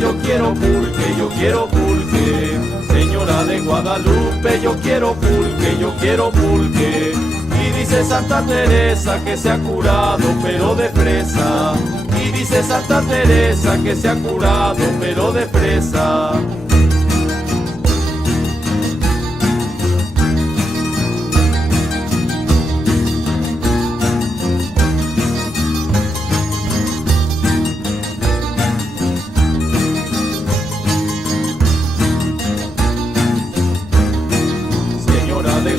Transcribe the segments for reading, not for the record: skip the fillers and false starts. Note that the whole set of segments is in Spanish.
yo quiero pulque, yo quiero pulque. Señora de Guadalupe, yo quiero pulque, yo quiero pulque. Y dice Santa Teresa que se ha curado pero de fresa. Y dice Santa Teresa que se ha curado pero de fresa.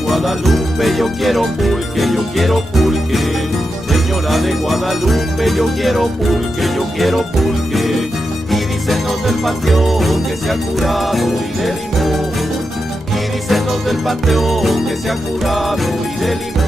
Guadalupe, yo quiero pulque, yo quiero pulque. Señora de Guadalupe, yo quiero pulque, yo quiero pulque. Y dicen los del panteón que se ha curado y de limón. Y dicen los del panteón que se ha curado y de limón.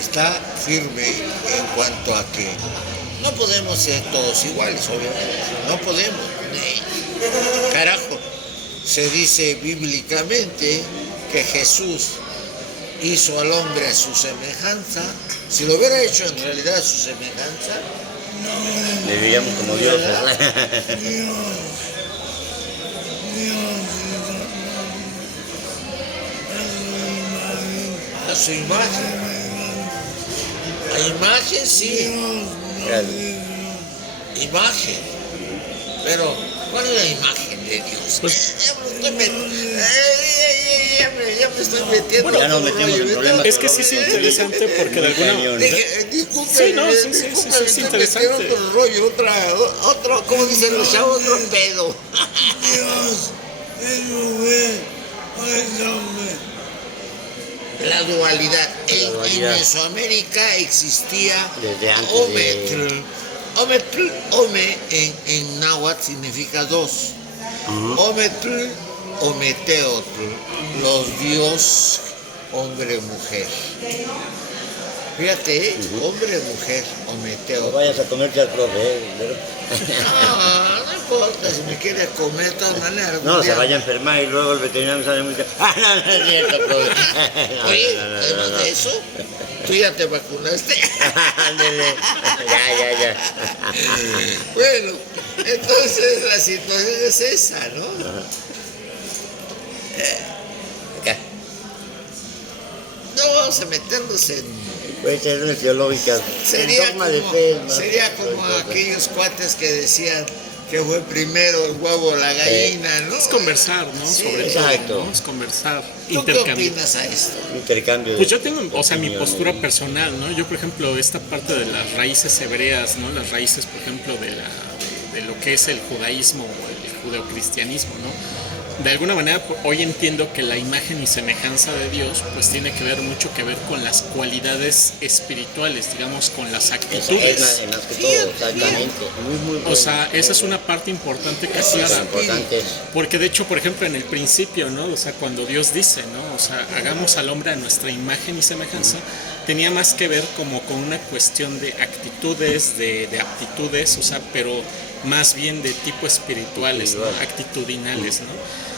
Está firme en cuanto a que no podemos ser todos iguales, obviamente, no podemos. Carajo, se dice bíblicamente que Jesús hizo al hombre a su semejanza. Si lo hubiera hecho en realidad a su semejanza, le diríamos como Dios. A su imagen. La imagen sí. Claro. Imagen. Pero, ¿cuál es la imagen de Dios? Pues, ya me estoy metiendo. Bueno, ya nos metemos en problemas. es que sí es interesante porque de alguna manera... Disculpe, Sí, no, sí, es interesante. Otro rollo, otro, ¿cómo dicen los chavos? Otro pedo. Dios, es mujer, es hombre. La dualidad. En Mesoamérica existía Ometl. Ome en náhuatl significa dos. Ometl, Ometeotl, los dios hombre-mujer. Fíjate, hombre-mujer, Ometeotl. No vayas a comerte al profe, No importa, si me quiere comer de todas maneras. No, se vaya a enfermar y luego el veterinario sale muy... no es cierto, profe. Oye, además de eso, tú ya te vacunaste. Ándele, ya. Bueno, entonces la situación es esa, ¿no? No vamos a meternos en... Puede ser una teológica. Sería como aquellos cuates que decían que fue primero el huevo o la gallina, ¿no? Es conversar, ¿no? Sí, sobre exacto. todo, ¿no? Es conversar, ¿Tú qué opinas a esto? Intercambio. Pues yo tengo, o sea, mi postura personal, ¿no? Yo, por ejemplo, esta parte de las raíces hebreas, ¿no? Las raíces, por ejemplo, de lo que es el judaísmo o el judeocristianismo, ¿no? De alguna manera, hoy entiendo que la imagen y semejanza de Dios, pues tiene que ver mucho que ver con las cualidades espirituales, digamos, con las actitudes. Es más que todo, exactamente. Muy O sea, esa es una parte importante que aclara. Porque de hecho, por ejemplo, en el principio, ¿no? O sea, cuando Dios dice, ¿no? O sea, hagamos al hombre a nuestra imagen y semejanza, tenía más que ver como con una cuestión de actitudes, de aptitudes, o sea, pero más bien de tipo espirituales, ¿no? Actitudinales, ¿no?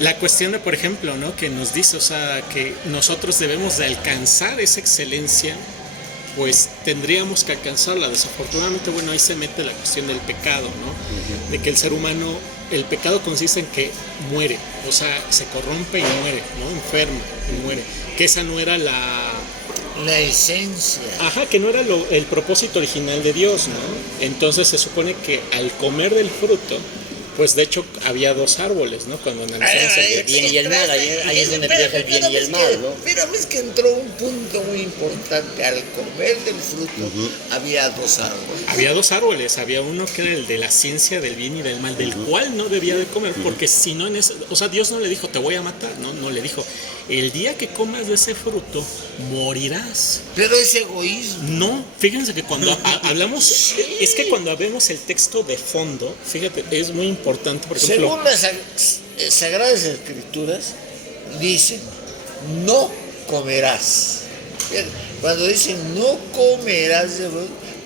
La cuestión de, por ejemplo, ¿no? Que nos dice, o sea, que nosotros debemos de alcanzar esa excelencia, pues tendríamos que alcanzarla. Desafortunadamente, bueno, ahí se mete la cuestión del pecado, ¿no? De que el ser humano, el pecado consiste en que muere, o sea, se corrompe y muere, ¿no? Enferma y muere. Que esa no era la esencia. Ajá, que no era el propósito original de Dios, ¿no? Entonces se supone que al comer del fruto, pues de hecho había dos árboles, ¿no? Cuando analizamos el bien y el mal, ahí es donde empieza el bien y el mal, ¿no? Pero es que entró un punto muy importante. Al comer del fruto, había dos árboles. Había dos árboles, había uno que era el de la ciencia del bien y del mal, del cual no debía de comer, porque si no, o sea, Dios no le dijo, te voy a matar, no le dijo, el día que comas de ese fruto, morirás. Pero es egoísmo. No, fíjense que cuando hablamos, es que cuando vemos el texto de fondo, fíjate, es muy importante, por ejemplo... Según las Sagradas Escrituras, dicen, no comerás. Cuando dicen no comerás,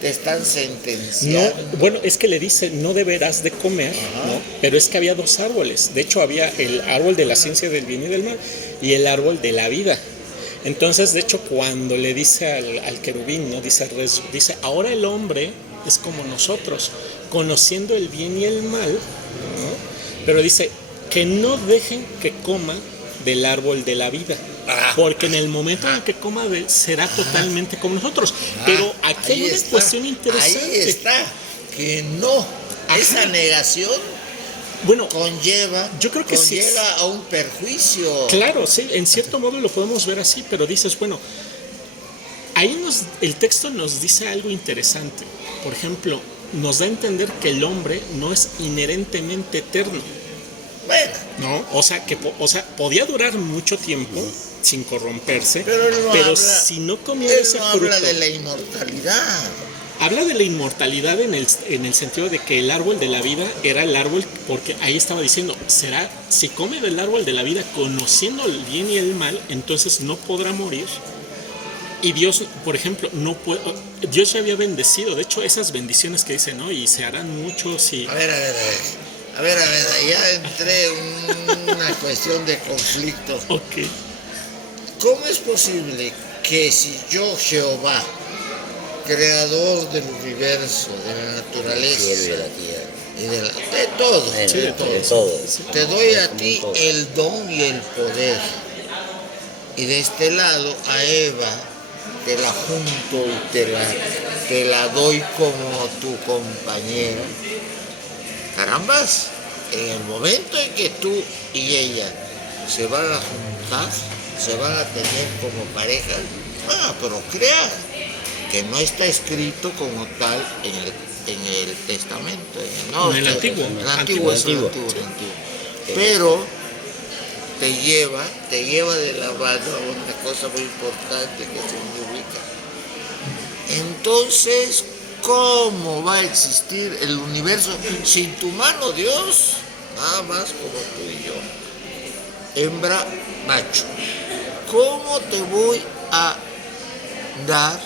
te están sentenciando. No, bueno, es que le dice no deberás de comer, ¿no? Pero es que había dos árboles. De hecho, había el árbol de la ciencia del bien y del mal y el árbol de la vida. Entonces, de hecho, cuando le dice al querubín, ¿no? Dice, ahora el hombre es como nosotros, conociendo el bien y el mal, ¿no? Pero dice que no dejen que coma del árbol de la vida. Porque en el momento en que coma de él será totalmente como nosotros. Pero aquí hay una cuestión interesante. Ahí está, que no. Esa negación conlleva, yo creo que conlleva a un perjuicio. Claro, sí, en cierto modo lo podemos ver así, pero dices, bueno, ahí el texto nos dice algo interesante. Por ejemplo, nos da a entender que el hombre no es inherentemente eterno. Bueno, ¿no? O sea, podía durar mucho tiempo sin corromperse, pero si no comía ese fruto... habla de la inmortalidad. Habla de la inmortalidad en el sentido de que el árbol de la vida era el árbol, porque ahí estaba diciendo, si come del árbol de la vida conociendo el bien y el mal, entonces no podrá morir. Y Dios, por ejemplo, Dios ya había bendecido, de hecho esas bendiciones que dice, ¿no? Y se harán muchos y... A ver, ya entré en una cuestión de conflicto. Ok. ¿Cómo es posible que si yo, Jehová, creador del universo, de la naturaleza, cielo y de la tierra, y de todo, sí, de todo, te doy a ti el don y el poder, y de este lado a Eva te la junto y te la doy como tu compañera? Carambas, en el momento en que tú y ella se van a juntar, se van a tener como pareja, van a procrear, que no está escrito como tal en el testamento, en el antiguo. En el antiguo. Pero te lleva de la mano a una cosa muy importante que significa. Entonces, ¿cómo va a existir el universo sin tu mano, Dios? Nada más como tú y yo. Hembra, macho. ¿Cómo te voy a dar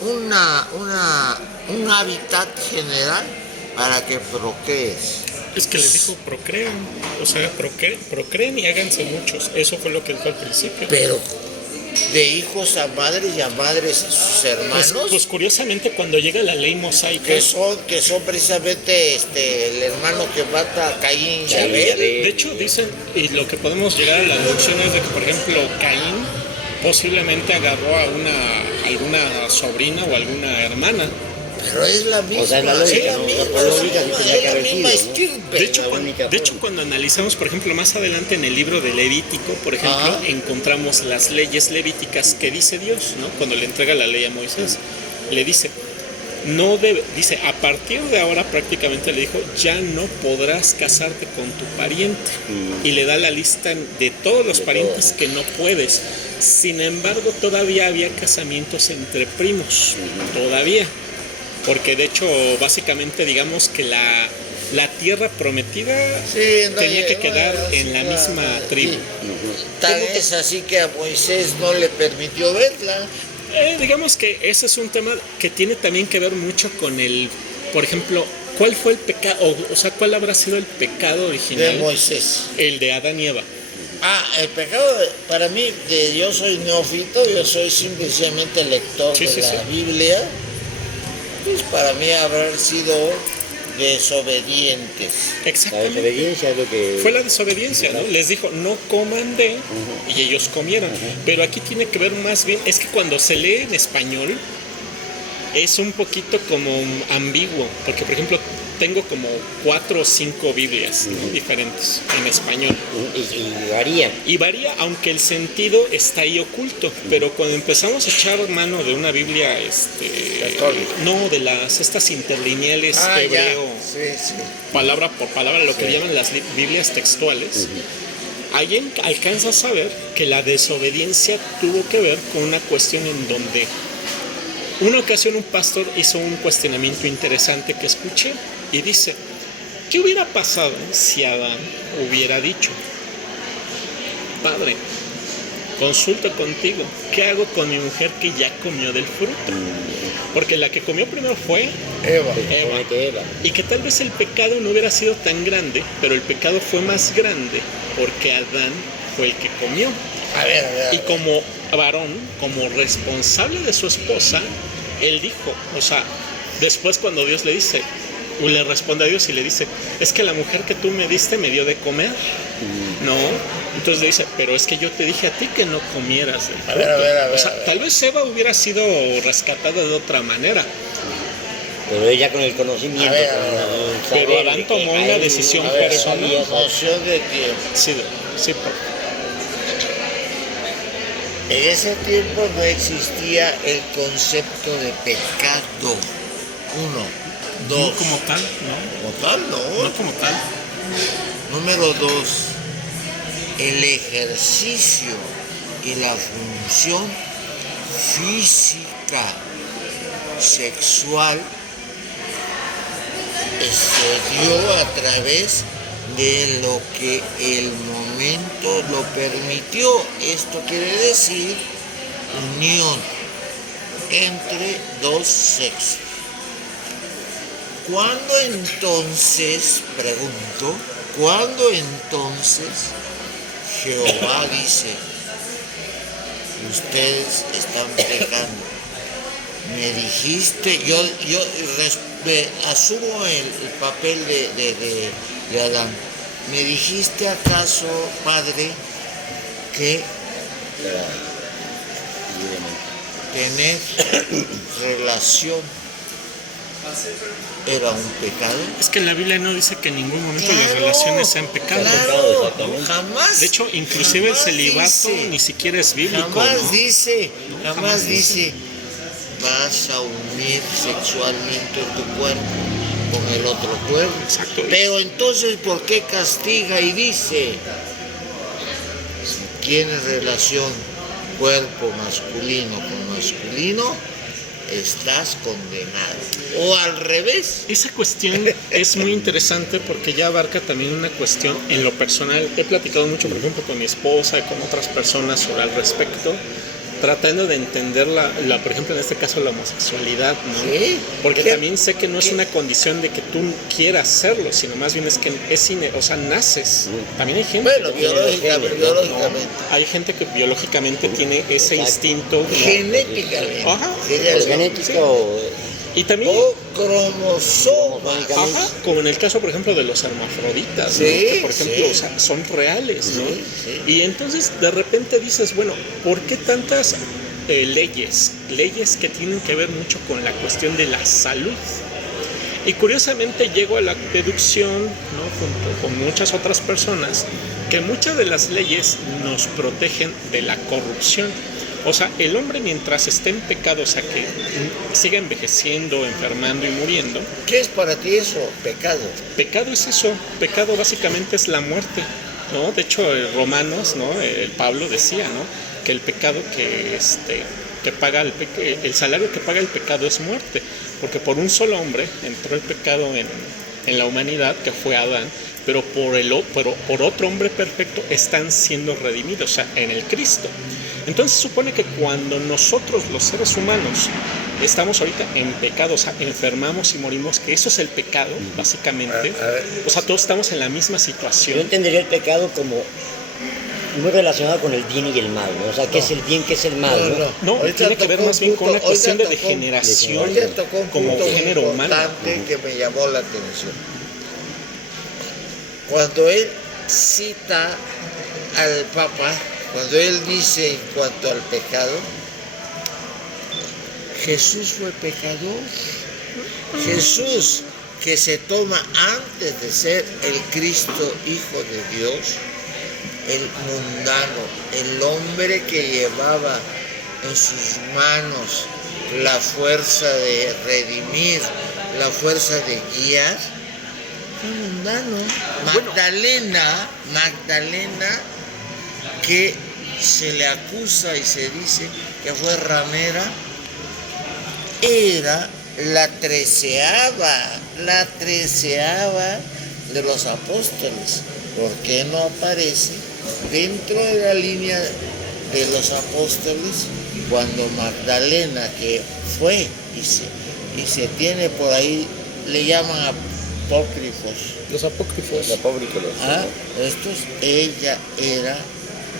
un hábitat general para que procrees? Es que les dijo procrean, o sea, procreen y háganse muchos. Eso fue lo que dijo al principio. Pero de hijos a madres y a madres a sus hermanos. Pues curiosamente cuando llega la ley mosaica, que son precisamente el hermano que mata a Caín y Abel. De hecho dicen, y lo que podemos llegar a la deducción es de que, por ejemplo, Caín posiblemente agarró a alguna sobrina o alguna hermana. Pero es la misma. O sea, la lógica, De hecho, cuando analizamos, por ejemplo, más adelante en el libro de Levítico, por ejemplo, encontramos las leyes levíticas que dice Dios, ¿no? Cuando le entrega la ley a Moisés, le dice, dice, a partir de ahora prácticamente le dijo, ya no podrás casarte con tu pariente. Y le da la lista de todos los parientes que no puedes. Sin embargo, todavía había casamientos entre primos, todavía. Porque de hecho, básicamente digamos que la tierra prometida tenía que quedar en la misma tribu. Tal es así que a Moisés no le permitió verla. Digamos que ese es un tema que tiene también que ver mucho con por ejemplo, ¿cuál fue el pecado? O sea, ¿cuál habrá sido el pecado original? De Moisés. El de Adán y Eva. El pecado, para mí, yo soy neófito, yo soy simplemente lector de la Biblia. Pues para mí habrán sido desobedientes. Exactamente. La desobediencia es lo que... Fue la desobediencia, ¿no? Les dijo, no coman de, y ellos comieron. Pero aquí tiene que ver más bien, es que cuando se lee en español, es un poquito como ambiguo, porque por ejemplo, tengo como 4 o 5 Biblias, ¿no? Diferentes en español. Y varía, aunque el sentido está ahí oculto. Pero cuando empezamos a echar mano de una Biblia, no, de estas interlineales hebreo, palabra por palabra, lo que llaman las Biblias textuales, ahí alcanzas a ver que la desobediencia tuvo que ver con una cuestión en donde una ocasión un pastor hizo un cuestionamiento interesante que escuché y dice, ¿qué hubiera pasado si Adán hubiera dicho, Padre, consulto contigo, ¿qué hago con mi mujer que ya comió del fruto? Porque la que comió primero fue Eva. Eva. Y que tal vez el pecado no hubiera sido tan grande, pero el pecado fue más grande porque Adán fue el que comió. A ver. Y como varón, como responsable de su esposa, él dijo, o sea, después cuando Dios le dice, le responde a Dios y le dice, es que la mujer que tú me diste me dio de comer. No, entonces le dice, pero es que yo te dije a ti que no comieras del fruto. A ver. O sea, tal vez Eva hubiera sido rescatada de otra manera, Pero ella con el conocimiento. A ver, con el pero saber Adán tomó que una él decisión sabía personal. Noción de tiempo. Sí, En ese tiempo no existía el concepto de pecado. Uno. no Dos. como tal, ¿no? Como tal, no. No como tal. Número dos. El ejercicio y la función física, sexual, se dio a través de lo que el momento lo permitió. Esto quiere decir unión entre dos sexos. ¿Cuándo entonces, pregunto, cuándo entonces Jehová dice, ustedes están pecando? Me dijiste, yo asumo el papel de Adán. ¿Me dijiste acaso, Padre, que tener relación era un pecado? Es que la Biblia no dice que en ningún momento las relaciones sean pecado. Claro, jamás. De hecho, inclusive el jamás celibato dice, ni siquiera es bíblico, Jamás ¿no? dice, Jamás jamás dice, vas a unir sexualmente tu cuerpo con el otro cuerpo. Exacto. Pero entonces, ¿por qué castiga y dice, si tienes relación cuerpo masculino con masculino, estás condenado? O al revés. Esa cuestión es muy interesante porque ya abarca también una cuestión en lo personal. He platicado mucho, por ejemplo, con mi esposa y con otras personas sobre al respecto, tratando de entender por ejemplo, en este caso la homosexualidad, ¿no? Sí. Porque ¿Qué? también sé que no es una condición de que tú quieras serlo, sino más bien es que o sea, naces. También hay gente Bueno, que tiene- biológicamente. hay gente que biológicamente tiene ese Exacto. instinto, ¿no? Genéticamente. Ajá. Sería ¿Por eso. genética o Y también O cromosomas. ajá, como en el caso, por ejemplo, de los hermafroditas, ¿no? Sí, Que, por ejemplo, sí. o sea, son reales, ¿no? Sí. Y entonces de repente dices, bueno, ¿por qué tantas leyes que tienen que ver mucho con la cuestión de la salud? Y curiosamente llego a la deducción, ¿no? Junto con muchas otras personas, que muchas de las leyes nos protegen de la corrupción. O sea, el hombre mientras esté en pecado, o sea, que siga envejeciendo, enfermando y muriendo, ¿Qué es para ti eso? Pecado. pecado es eso, pecado básicamente es la muerte, ¿no? De hecho, Romanos, ¿no? El Pablo decía, ¿no? Que el pecado que paga el salario que paga el pecado es muerte, porque por un solo hombre entró el pecado en la humanidad, que fue Adán, pero por otro hombre perfecto están siendo redimidos, o sea, en el Cristo. Entonces supone que cuando nosotros los seres humanos estamos ahorita en pecado, o sea, enfermamos y morimos, que eso es el pecado, básicamente. A ver. O sea, todos estamos en la misma yo situación. entendería el pecado como muy relacionado con el bien y el mal, ¿no? O sea, ¿qué es el bien, qué es el mal? ¿no? No, Ahorita tiene que ver tocó más bien un con una punto- cuestión de ahorita tocó- degeneración Ahorita tocó un como punto muy género humano. importante que me llamó la atención. Cuando él cita al Papa, cuando él dice en cuanto al pecado, Jesús fue pecador. Jesús, que se toma antes de ser el Cristo Hijo de Dios, el mundano, el hombre que llevaba en sus manos la fuerza de redimir, la fuerza de guiar, fue mundano. Magdalena, que se le acusa y se dice que fue ramera, era la treceava de los apóstoles. ¿Por qué no aparece dentro de la línea de los apóstoles, cuando Magdalena, que fue y se tiene por ahí, le llaman apócrifos. Los apócrifos. Ella era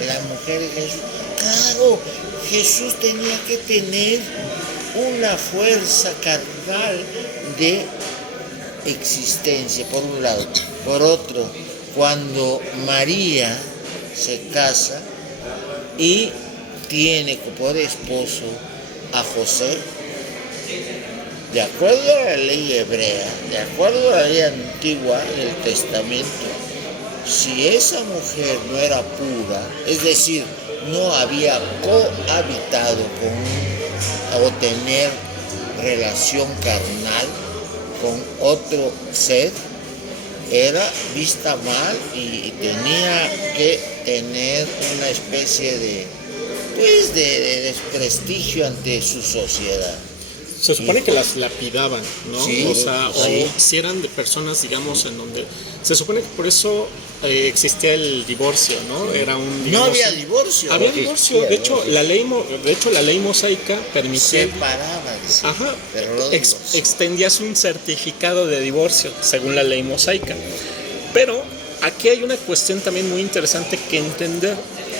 la mujer de Jesús. Claro, Jesús tenía que tener una fuerza carnal de existencia, por un lado. Por otro, cuando María se casa y tiene por esposo a José, de acuerdo a la ley hebrea, de acuerdo a la ley antigua del Testamento, si esa mujer no era pura, es decir, no había cohabitado o tener relación carnal con otro ser, era vista mal y tenía que tener una especie de desprestigio ante su sociedad. Se supone que las lapidaban, ¿no? Sí, o sea, sí. o si eran de personas, digamos, en donde... Se supone que por eso existía el divorcio, ¿no? Era un... Digamos, no había divorcio. Había divorcio. De hecho, la ley mosaica permitía... Separaba, decía, Ajá. pero no divorcio. Extendías un certificado de divorcio, según la ley mosaica. Pero aquí hay una cuestión también muy interesante que entender.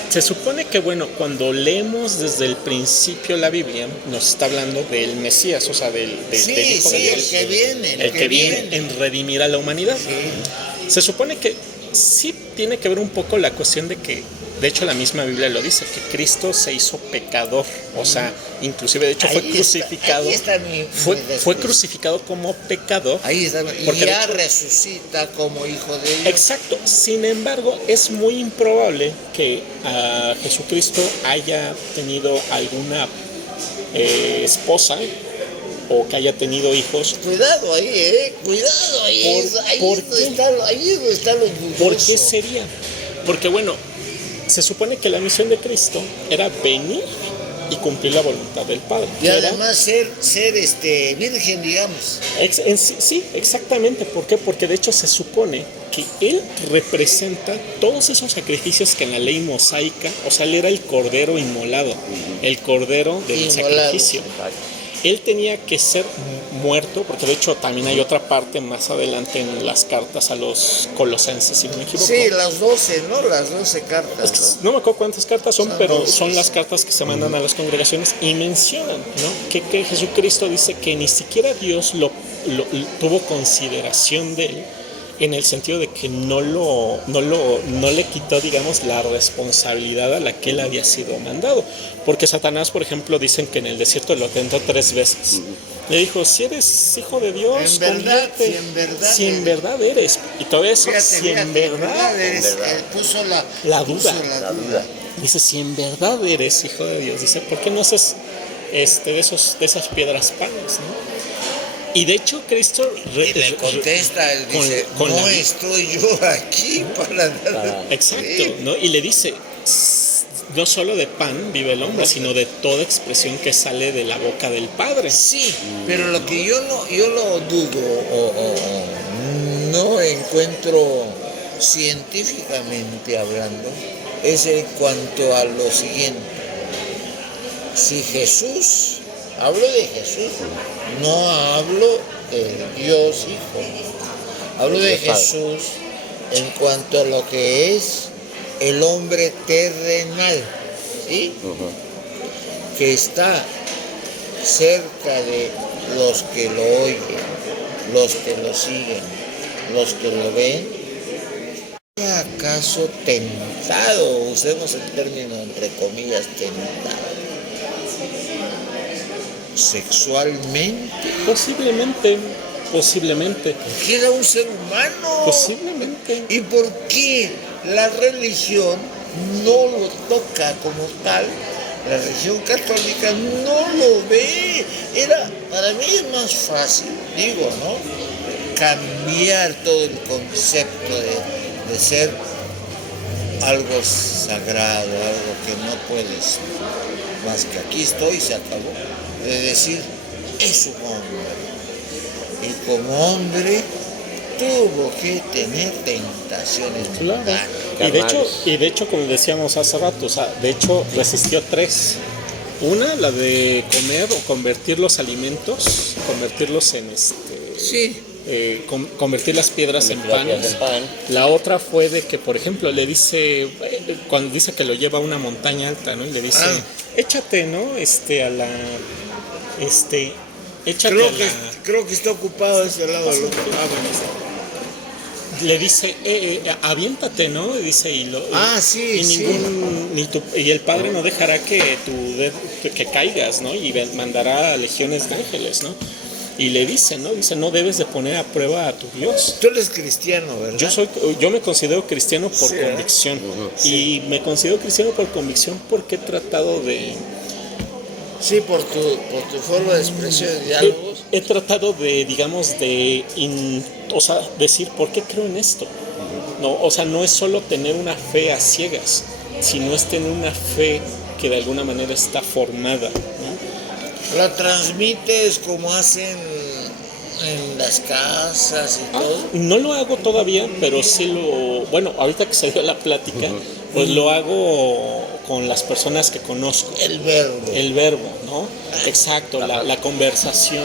Se supone que, bueno, cuando leemos desde el principio la Biblia, nos está hablando del Mesías, o sea, del Hijo de Dios. el que viene. El que viene en redimir a la humanidad. Sí. Se supone que sí tiene que ver un poco la cuestión de que, de hecho la misma Biblia lo dice, que Cristo se hizo pecador, o sea, inclusive de hecho fue crucificado, fue crucificado como pecador. Ahí está, y porque ya de hecho, resucita como hijo de Dios. Exacto, sin embargo es muy improbable que Jesucristo haya tenido alguna esposa o que haya tenido hijos. Cuidado ahí, cuidado ahí. Ahí está lo dudoso. ¿Por qué sería? Porque bueno, se supone que la misión de Cristo era venir y cumplir la voluntad del Padre. Y además ser virgen, digamos. Sí, exactamente. ¿Por qué? Porque de hecho se supone que Él representa todos esos sacrificios que en la ley mosaica, o sea, Él era el cordero inmolado, el cordero del sacrificio. Él tenía que ser muerto, porque de hecho también hay otra parte más adelante en las cartas a los colosenses, si no me equivoco. Sí, las 12, ¿no? Las 12 cartas. Es que no me acuerdo cuántas cartas son, pero 12. Son las cartas que se mandan a las congregaciones y mencionan, ¿no? que Jesucristo dice que ni siquiera Dios tuvo consideración de él, en el sentido de que no le quitó, digamos, la responsabilidad a la que él había sido mandado. Porque Satanás, por ejemplo, dicen que en el desierto lo tentó 3 veces. Le dijo, si eres hijo de Dios, si en verdad eres. Y todo eso, fíjate, en verdad eres, puso la duda. Dice, si en verdad eres hijo de Dios, dice, ¿por qué no haces de esas piedras panes, ¿no? Y de hecho Cristo le contesta, él dice, no estoy yo aquí para nada. Exacto, ¿no? Y le dice, no solo de pan vive el hombre, sino de toda expresión que sale de la boca del Padre. Sí, pero lo que yo lo dudo o no encuentro científicamente hablando es en cuanto a lo siguiente. Si Jesús, hablo de Jesús, no hablo del Dios Hijo, hablo de Jesús en cuanto a lo que es el hombre terrenal, ¿sí? Que está cerca de los que lo oyen, los que lo siguen, los que lo ven. ¿Acaso tentado? Usemos el término entre comillas, tentado sexualmente. Posiblemente. Porque era un ser humano. Posiblemente. ¿Y por qué la religión no lo toca como tal? La religión católica no lo ve. Para mí es más fácil, digo, ¿no? Cambiar todo el concepto de ser algo sagrado, algo que no puedes, más que aquí estoy, se acabó. De decir, es un hombre. Y como hombre tuvo que tener tentaciones Claro. mundanas. Y de hecho, como decíamos hace rato, o sea, de hecho resistió 3. Una, la de comer o convertir los alimentos, convertirlos en Sí. convertir las piedras en panes. pan. La otra fue de que, por ejemplo, le dice, cuando dice que lo lleva a una montaña alta, ¿no? Y le dice, échate, ¿no? A la, échate a la... Creo que está ocupado ese lado del otro. Le dice, aviéntate, ¿no? Y dice, Sí, y ningún, y el Padre no dejará que que caigas, ¿no? Y mandará a legiones de ángeles, ¿no? Y le dice, ¿no? Dice, no debes de poner a prueba a tu Dios. Tú eres cristiano, ¿verdad? Yo me considero cristiano por convicción. Y me considero cristiano por convicción porque he tratado de... Sí, por tu forma de expresión de diálogos. He tratado de, digamos, decir, ¿por qué creo en esto? No, o sea, no es solo tener una fe a ciegas, sino es tener una fe que de alguna manera está formada, ¿no? ¿La transmites como hacen en las casas y todo? No lo hago todavía, pero sí bueno, ahorita que se dio la plática, pues lo hago con las personas que conozco. El verbo, ¿no? Exacto, la conversación.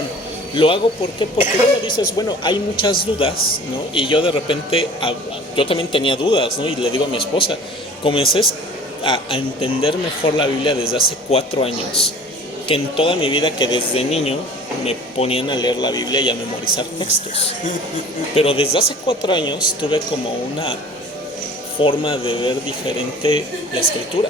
Lo hago porque bueno, dices, bueno, hay muchas dudas, ¿no? Y yo de repente, yo también tenía dudas, ¿no? Y le digo a mi esposa, comencé a entender mejor la Biblia desde hace 4 años, que en toda mi vida, que desde niño me ponían a leer la Biblia y a memorizar textos. Pero desde hace 4 años tuve como una forma de ver diferente la escritura.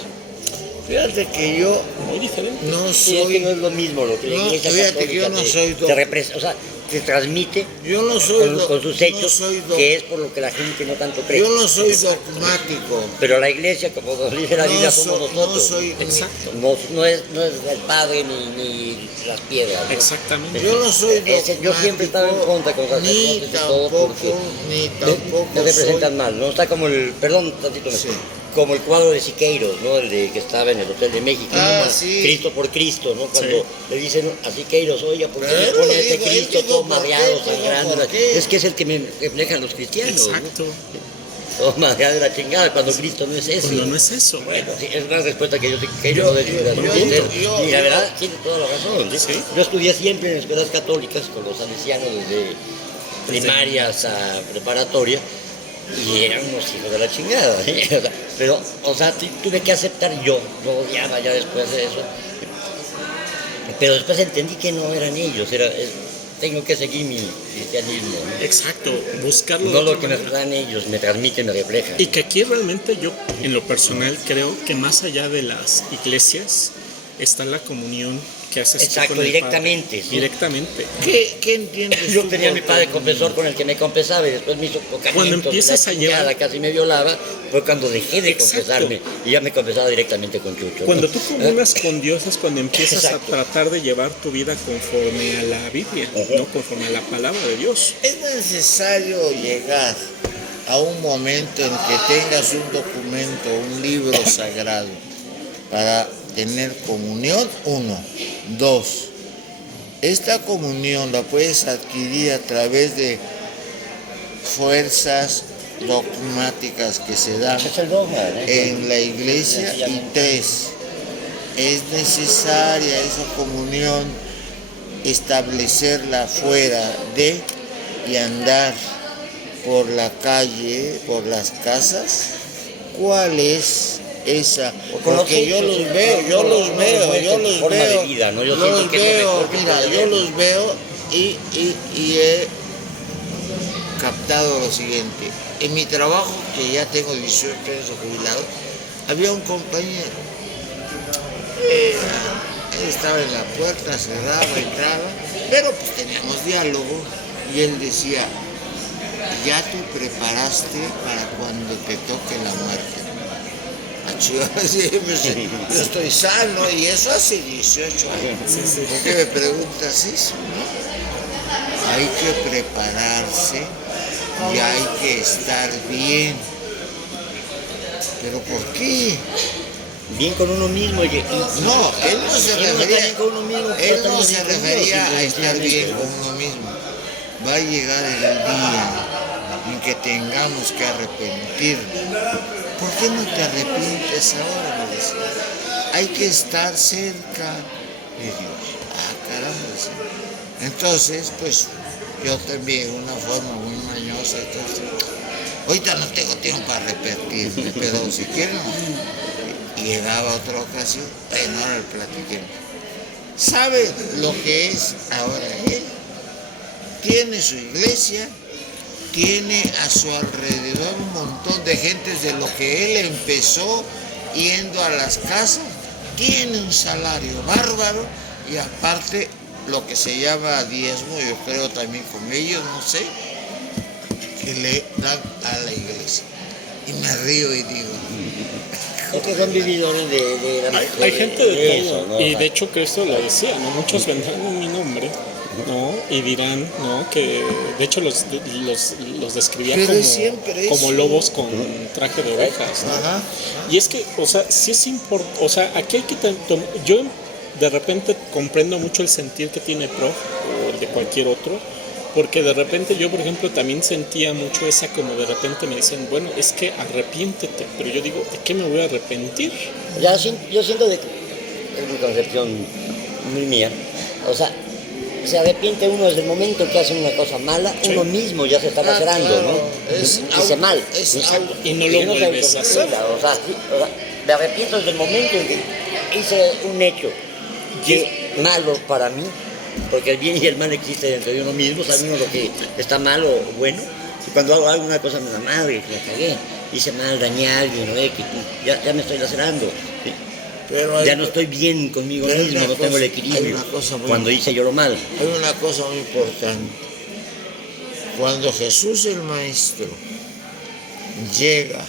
Fíjate que yo Muy diferente. no Sí, es que soy... no es lo mismo lo que la No, Iglesia fíjate Católica que yo no soy o sea, te transmite Yo no soy... con sus hechos, no soy que es por lo que la gente no tanto cree. Yo no soy dogmático. Pero la Iglesia, como nos dice la Biblia, somos nosotros. No soy... Exacto. No es el Padre ni las piedras, ¿no? Exactamente. Yo no soy dogmático. Yo siempre estaba en contra con los Ni sacerdotes y todo porque tampoco te representan soy... mal, ¿no? Está como perdón, tantito, Sí. como el cuadro de Siqueiros, ¿no? El que estaba en el Hotel de México, ¿no? Sí. Cristo por Cristo, ¿no? Cuando le dicen a Siqueiros, oiga, ¿por qué le Pero pone a ese digo, Cristo él dijo, todo ¿por madreado, qué? sangrando? ¿Por qué? Es que es el que me reflejan los cristianos, Exacto. ¿no? Todo madreado de la chingada, cuando Cristo no es eso. Cuando no es eso. Bueno, sí, es una respuesta que yo sé que no entiendo. Y la verdad, tiene toda la razón. Sí. Yo estudié siempre en escuelas católicas con los salesianos desde primarias a preparatoria y eran unos hijos de la chingada. Pero, o sea, tuve que aceptar, yo lo odiaba ya después de eso. Pero después entendí que no eran ellos, tengo que seguir mi cristianismo, ¿no? Exacto, buscarlo de No otra lo que me manera. dan ellos, me transmiten, me reflejan. Y que aquí realmente yo, en lo personal, creo que más allá de las iglesias está la comunión que haces tú Exacto, con el directamente, Padre. sí. Directamente. ¿Qué entiendes Yo tú tenía a por mi padre comunión? confesor con el que me confesaba y después me hizo tocamientos. Cuando empiezas de la a llevar- chingada, casi me violaba, fue cuando dejé de Exacto. confesarme y ya me confesaba directamente con Chucho. Cuando ¿no? tú comunas con Dios es cuando empiezas Exacto. a tratar de llevar tu vida conforme a la Biblia, no conforme a la palabra de Dios. Es necesario llegar a un momento en que tengas un documento, un libro sagrado, para tener comunión, 1. 2. Esta comunión la puedes adquirir a través de fuerzas dogmáticas que se dan Ese es el dogma, ¿no? en la iglesia. Y 3. Es necesaria esa comunión, establecerla fuera de y andar por la calle, por las casas. ¿Cuál es esa? Porque yo los veo, yo los veo, forma de vida, ¿no? Yo los siento que es lo veo, mejor que mira, puede yo haber. los veo y he captado lo siguiente. En mi trabajo, que ya tengo 18 años de jubilado, había un compañero. Él estaba en la puerta, cerraba, entraba, pero pues teníamos diálogo y él decía, ya te preparaste para cuando te toque la muerte. Yo estoy sano y eso hace 18 años. ¿Por qué me preguntas eso? ¿No? Hay que prepararse y hay que estar bien. ¿Pero por qué? Bien con uno mismo. No, él no se Si uno está refería, bien con uno mismo, él está no bien se con Dios, refería a estar bien definitivamente. con uno mismo. Va a llegar el día en que tengamos que arrepentirnos. ¿Por qué no te arrepientes ahora? Me decía. Hay que estar cerca de Dios. Ah, caramba. ¿Sí? Entonces, pues, yo también, de una forma muy mañosa, entonces, ahorita no tengo tiempo para arrepentirme, pero si quieren, y llegaba otra ocasión, bueno, ahora le platiquemos. ¿Sabe lo que es ahora él? Tiene su iglesia, tiene a su alrededor un montón de gentes de lo que él empezó yendo a las casas, tiene un salario bárbaro y aparte lo que se llama diezmo, yo creo también con ellos, no sé, que le dan a la iglesia. Y me río y digo... Es que son vividores de la Hay gente de eso, todo, ¿no? y de hecho Cristo lo decía, ¿no? Muchos vendrán en mi nombre, ¿no? Y dirán, ¿no? Que de hecho los describía como lobos con traje de ovejas, ¿no? Ajá. Y es que, o sea, sí es importante, o sea, aquí hay que yo de repente comprendo mucho el sentir que tiene Prof o el de cualquier otro, porque de repente yo, por ejemplo, también sentía mucho esa, como de repente me dicen, bueno, es que arrepiéntete, pero yo digo, ¿de qué me voy a arrepentir? Yo siento de que es mi concepción muy mía, o sea, se arrepiente uno desde el momento que hace una cosa mala, Sí. uno mismo ya se está lacerando, claro, ¿no? Dice mal. Exacto. Y no lo vuelves a hacer. O sea, me arrepiento desde el momento en que hice un hecho que es malo para mí, porque el bien y el mal existen dentro de uno mismo, sabe uno lo que está mal o bueno. Y cuando hago alguna cosa me da madre, que la cagué, hice mal, dañé a alguien, ¿no? Ya me estoy lacerando. ¿Sí? Pero Ya no estoy bien conmigo mismo, no tengo el equilibrio cuando hice yo lo mal. Hay una cosa muy importante. Cuando Jesús el Maestro llega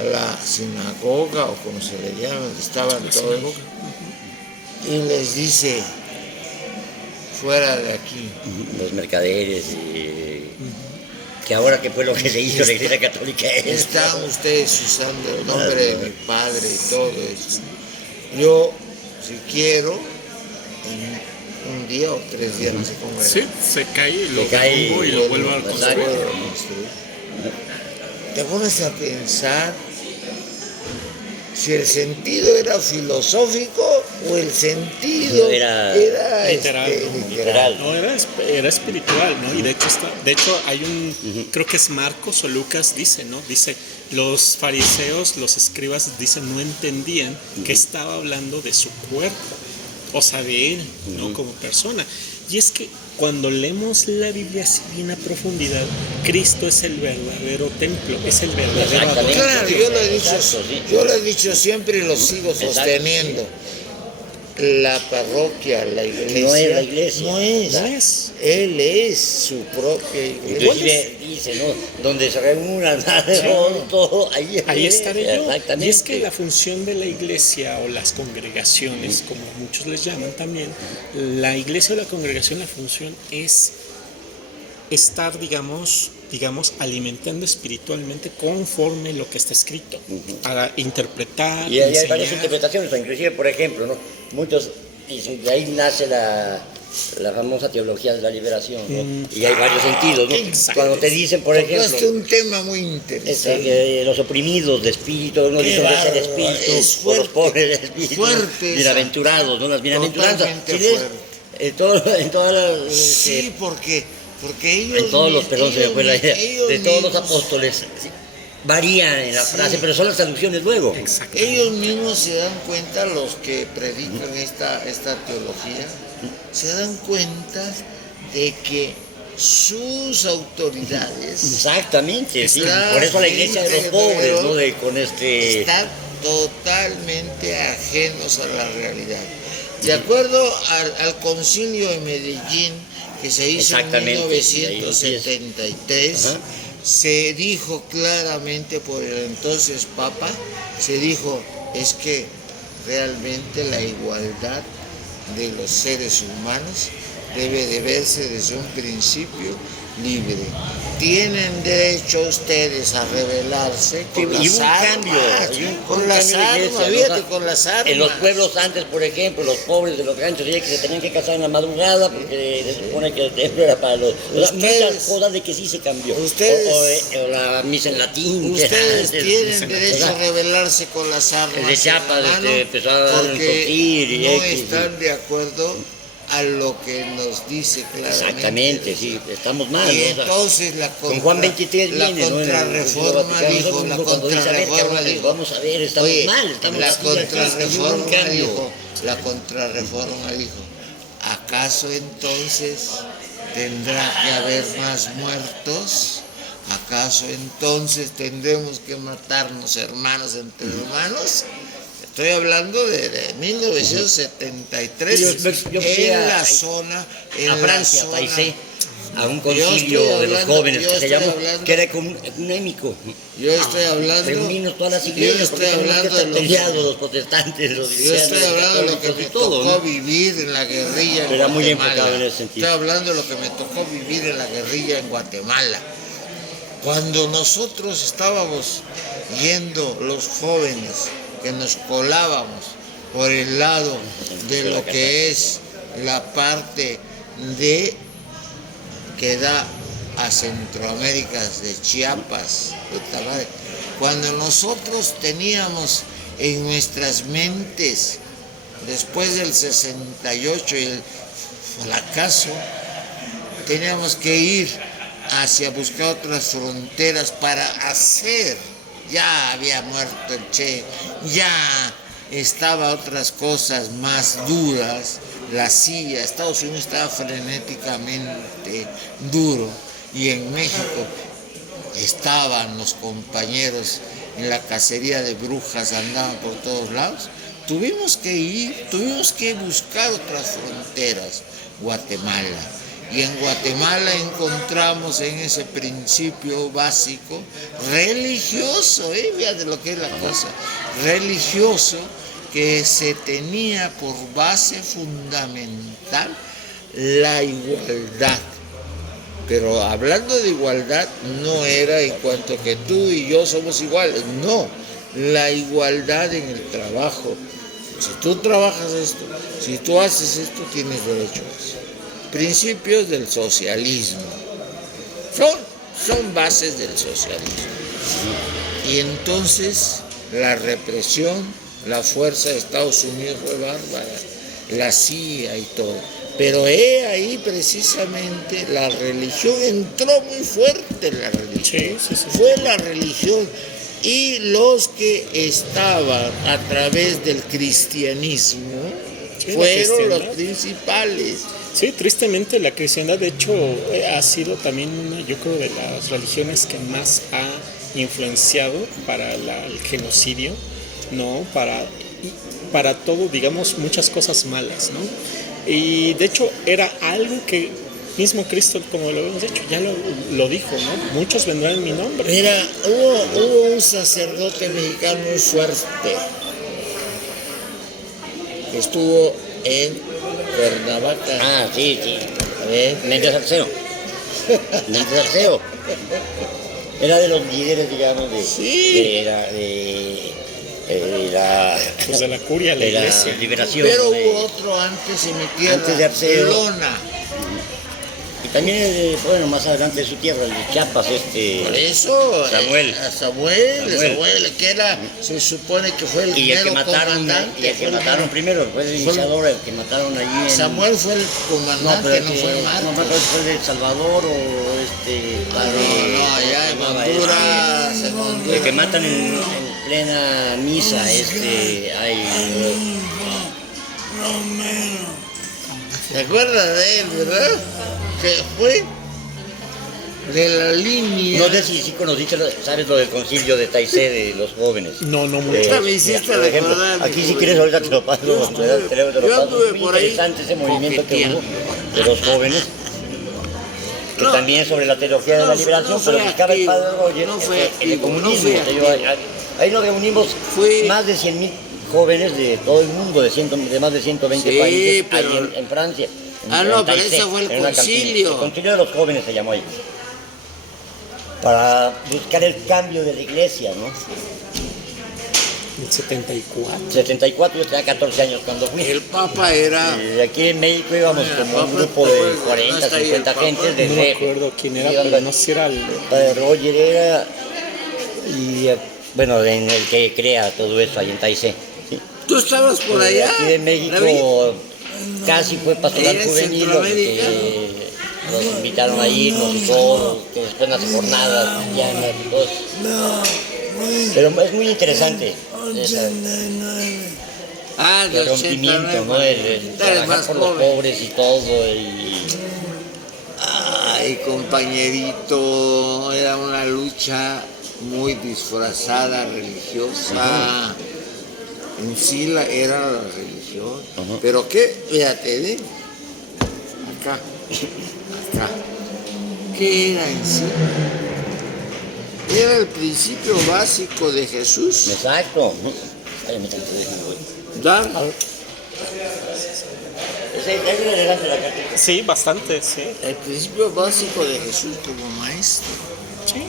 a la sinagoga, o como se le llama, donde estaban todos, y les dice, fuera de aquí. Los mercaderes, que ahora que fue lo que se hizo la Iglesia Católica es... Están ustedes usando el nombre de mi Padre y todo eso. Yo, si quiero, en un día o 3 días, no sé cómo era. Sí, se cae, lo cae derrumbo y lo vuelvo a construir. Te pones a pensar si el sentido era filosófico o el sentido Era literal. literal. No, era espiritual, ¿no? Y de hecho hay creo que es Marcos o Lucas, dice, ¿no? Dice, los fariseos, los escribas, dicen, no entendían que estaba hablando de su cuerpo, o sea, de él, ¿no? Como persona. Y es que cuando leemos la Biblia así bien a profundidad, Cristo es el verdadero templo, es el verdadero Exactamente. Claro, yo lo he dicho, Exacto, sí. yo lo he dicho siempre y lo sigo Exacto, sosteniendo. La parroquia, la iglesia, No es la iglesia. no es. No es. Él es su propia iglesia. Inclusive dice, ¿no? Donde se reúnan, todo, ahí estaré yo. Exactamente. Y es que la función de la iglesia o las congregaciones, como muchos les llaman también, la iglesia o la congregación, la función es estar, digamos, alimentando espiritualmente conforme lo que está escrito, para interpretar, Y hay enseñar. varias interpretaciones, inclusive, por ejemplo, ¿no? Muchos dicen que ahí nace la famosa teología de la liberación, ¿no? Y hay varios sentidos, ¿no? Exacto. Cuando te dicen, por ejemplo, Tocaste un tema muy interesante. los oprimidos de espíritu, uno Qué dice que es el bárbaro, espíritu, es o los fuerte, pobres del espíritu, fuerte bienaventurados, ¿no? Las bienaventuranzas. Totalmente Si lees, fuerte. en todas las... Sí, porque ellos... en todos los, perdón, se me fue la idea, ellos de todos los mismos- apóstoles, sí, varían en la frase, pero son las traducciones luego. Exacto. Ellos mismos se dan cuenta, los que predican esta teología, se dan cuenta de que sus autoridades Exactamente, sí. La Por eso la iglesia de los gente pobres, de ¿no? están totalmente ajenos a la realidad. De acuerdo al concilio de Medellín, que se hizo en Exactamente, 1973, Ajá. se dijo claramente por el entonces Papa, se dijo, es que realmente la igualdad de los seres humanos debe de verse desde un principio libre. tienen derecho ustedes a rebelarse con Y las un armas. cambio, Con las armas, fíjate, con las armas. En los pueblos antes, por ejemplo, los pobres de los ranchos que se tenían que casar en la madrugada porque se supone que el templo era para los... Muchas cosas de que sí se cambió. Ustedes, o la misa en latín. ustedes tienen derecho a rebelarse con las armas. El de Chiapas empezó a dar un toquir y no están de acuerdo a lo que nos dice claramente. Exactamente, sí, estamos mal. Y ¿no? entonces con Juan 23 la viene, contrarreforma dijo, la contrarreforma dijo, vamos a ver, estamos mal, estamos la aquí, contrarreforma aquí, dijo, la contrarreforma dijo, ¿acaso entonces tendrá que haber más muertos? ¿Acaso entonces tendremos que matarnos hermanos entre hermanos? Estoy hablando de 1973 yo fui en la zona, a Francia, Taizé, a un concilio de los jóvenes que se llamó, que era ecuménico. Yo estoy hablando. Reunimos todas las iglesias, Yo estoy hablando de los protestantes, los Yo estoy hablando de lo que me tocó ¿no? vivir en la guerrilla en Era muy Guatemala. enfocado en ese sentido. Estoy hablando de lo que me tocó vivir en la guerrilla en Guatemala. Cuando nosotros estábamos yendo, los jóvenes, que nos colábamos por el lado de lo que es la parte de que da a Centroamérica, de Chiapas, de Tabasco, cuando nosotros teníamos en nuestras mentes, después del 68 y el fracaso, teníamos que ir hacia buscar otras fronteras para hacer. Ya había muerto el Che, ya estaba otras cosas más duras, la CIA, Estados Unidos estaba frenéticamente duro y en México estaban los compañeros en la cacería de brujas, andaban por todos lados. Tuvimos que ir, tuvimos que buscar otras fronteras, Guatemala. Y en Guatemala encontramos en ese principio básico religioso, fíjate lo que es la cosa, religioso, que se tenía por base fundamental la igualdad. Pero hablando de igualdad no era en cuanto que tú y yo somos iguales, no, la igualdad en el trabajo. Si tú trabajas esto, si tú haces esto, tienes derecho a eso. Principios del socialismo. Son bases del socialismo. Y entonces la represión, la fuerza de Estados Unidos fue bárbara, la CIA y todo. Pero ahí precisamente la religión entró muy fuerte en la religión. Sí. Fue la religión. Y los que estaban a través del cristianismo fueron los principales. Sí, tristemente la cristiandad de hecho ha sido también una, yo creo, de las religiones que más ha influenciado para el genocidio, ¿no? Para todo, digamos, muchas cosas malas, ¿no? Y de hecho era algo que mismo Cristo, como lo hemos dicho, ya lo dijo, ¿no? Muchos vendrán en mi nombre. Mira, hubo un sacerdote mexicano muy fuerte que estuvo en Cuernavaca. Ah, sí. Méndez Arceo. Era de los líderes, digamos, de la curia, la iglesia. La liberación. Pero hubo otro antes en mi tierra, antes de Arceo. Lona. Y también, bueno, más adelante de su tierra, el de Chiapas, Por eso, Samuel, que era, se supone que fue el primero comandante. Y el que mataron primero, fue el iniciador, el que mataron allí en... Samuel fue el comandante, no fue Marcos. No me acuerdo si fue de El Salvador o allá en Honduras. El que matan en plena misa, ¿Te acuerdas de él, verdad? Que fue de la línea. No sé si conociste, sabes lo del concilio de Taizé de los jóvenes. No, mucho. Me hiciste recordar. Aquí si quieres ahorita te lo paso. Yo anduve por ahí. Interesante ese movimiento que hubo de los jóvenes. Que también sobre la teología de la liberación, pero buscaba el padre Roger el comunismo. Ahí nos reunimos más de 100,000 jóvenes de todo el mundo, de más de 120 países, ahí en Francia. Pero ese fue el concilio. El concilio de los jóvenes se llamó ahí. para buscar el cambio de la iglesia, ¿no? En 74. 74, yo tenía 14 años cuando fui. El Papa era... Aquí en México íbamos como un grupo de 40, 50 gentes de No me acuerdo quién era, pero no sé si era el... Padre Roger era, y bueno, en el que crea todo eso, ahí en Taizé. ¿Sí? ¿Tú estabas por allá? Aquí en México casi fue pastoral ¿En juvenil, Centroamérica? que nos invitaron a irnos y todo, que después las jornadas cristianas y todo. Pero es muy interesante el rompimiento, ¿no? El trabajar por los pobres y todo. Ay, compañerito, era una lucha muy disfrazada, religiosa. En sí era la religión. Pero qué, fíjate, acá. ¿Qué era en sí? Era el principio básico de Jesús. Exacto. Dar Sí, bastante, sí. el principio básico de Jesús como maestro. Sí,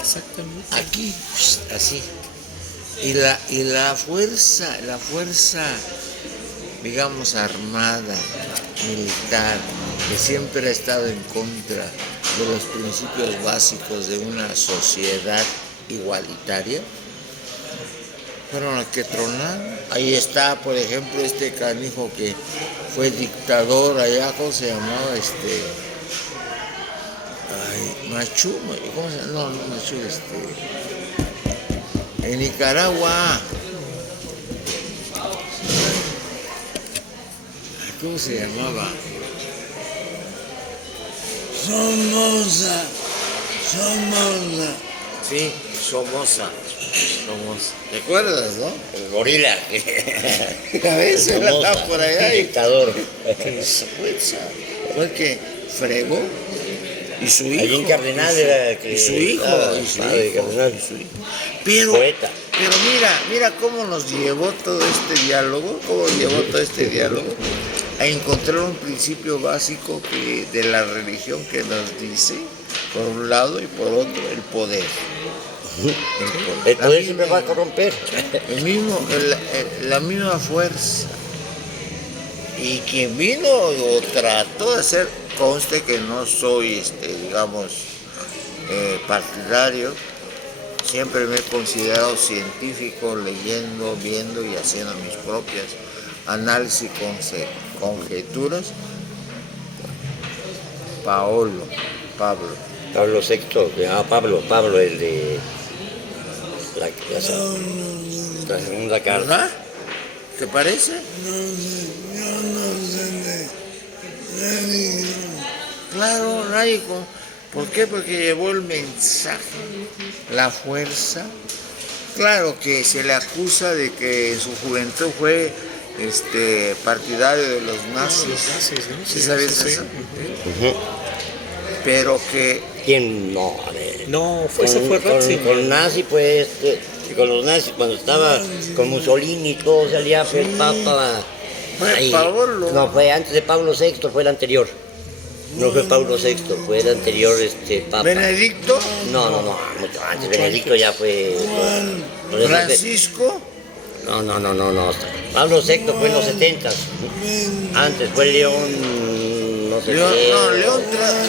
exactamente. Aquí, así. Y la fuerza, digamos, armada, militar, que siempre ha estado en contra de los principios básicos de una sociedad igualitaria, fueron los que tronaron. Ahí está, por ejemplo, este canijo que fue dictador allá, ¿cómo se llamaba? Machu, ¿cómo se llama? No, Machu, en Nicaragua. ¿Cómo se llamaba? Somoza. Sí, Somoza. ¿Te acuerdas, no? El gorila. A veces él estaba por allá y dictador. fue el que fregó. Y su hijo. Allí en Cardenal era que... Y su hijo. Pero mira cómo nos llevó todo este diálogo, a encontrar un principio básico de la religión que nos dice, por un lado y por otro, el poder. El poder siempre va a corromper. La misma fuerza. Y quien vino o trató de hacer, conste que no soy, partidario, siempre me he considerado científico, leyendo, viendo y haciendo mis propias análisis y conjeturas. Pablo VI, Pablo, el de la segunda carta. ¿Verdad? ¿Te parece? Claro, laico. ¿Por qué? Porque llevó el mensaje, la fuerza. Claro que se le acusa de que en su juventud fue partidario de los nazis. ¿Sí sabes eso? Pero que... ¿Quién? No, a ver. No, eso fue Ratzinger. Con nazi, pues, con los nazis, cuando estaba con Mussolini y todo, salía el Papa. Pablo. No, fue antes de Pablo VI, fue el anterior. No fue Pablo VI, fue el anterior Papa. ¿Benedicto? No, mucho antes. Benedicto ya fue... ¿Francisco? No. Pablo VI fue en los 70s. Antes fue León... No sé León, qué. no, León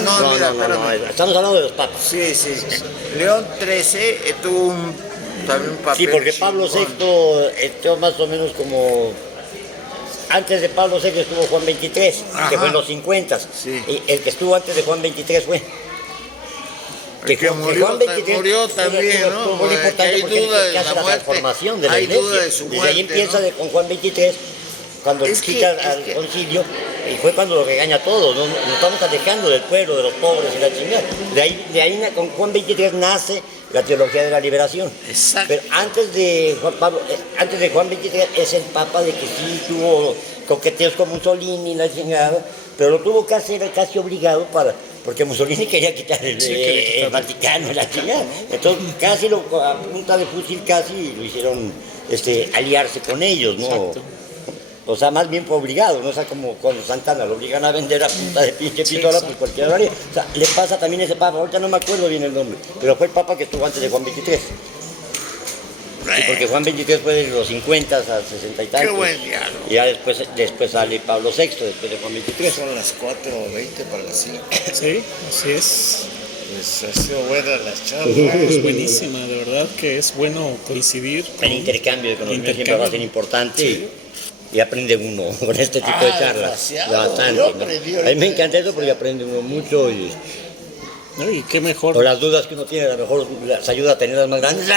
No, estamos hablando de los papas. Sí. León XIII tuvo también un papel. Sí, porque Pablo VI estuvo más o menos como... Antes de Pablo VI estuvo Juan XXIII, que fue en los 50. Sí. Y el que estuvo antes de Juan XXIII fue... Que murió, Juan XXIII murió también, ¿no? Fue muy importante hay porque duda de hace la la muerte, transformación de la hay iglesia. duda de su Desde muerte, ahí empieza ¿no? con Juan XXIII, cuando quita al concilio, y fue cuando lo regaña a todos, ¿no? Nos estamos alejando del pueblo, de los pobres y la chingada. De ahí con Juan XXIII nace la teología de la liberación. Exacto. Pero antes de Juan XXIII es el Papa de que sí tuvo coqueteos con Mussolini y la chingada, pero lo tuvo que hacer casi obligado porque Mussolini quería quitar el Vaticano y la chingada. Entonces casi a punta de fusil casi lo hicieron aliarse con ellos, ¿no? Exacto. O sea, más bien fue obligado, ¿no? O sea, como cuando Santana lo obligan a vender a punta de pinche pistola, pues cualquiera lo haría. O sea, le pasa también a ese papa, ahorita no me acuerdo bien el nombre, pero fue el papa que estuvo antes de Juan XXIII. Sí, porque Juan XXIII fue de los 50 a 60 y tantos. Qué buen diálogo. Y ya después sale Pablo VI, después de Juan XXIII. Son las 4:20 para las 5. Sí, así es. Pues ha sido buena las charlas. Es buenísima, de verdad que es bueno coincidir. El intercambio de conocimiento siempre va a ser importante y aprende uno con este tipo de charlas. Demasiado. Bastante, Yo ¿no? aprendí A mí me encanta eso porque aprende uno mucho ¿no? Y qué mejor. o las dudas que uno tiene, a lo mejor las ayuda a tenerlas más grandes.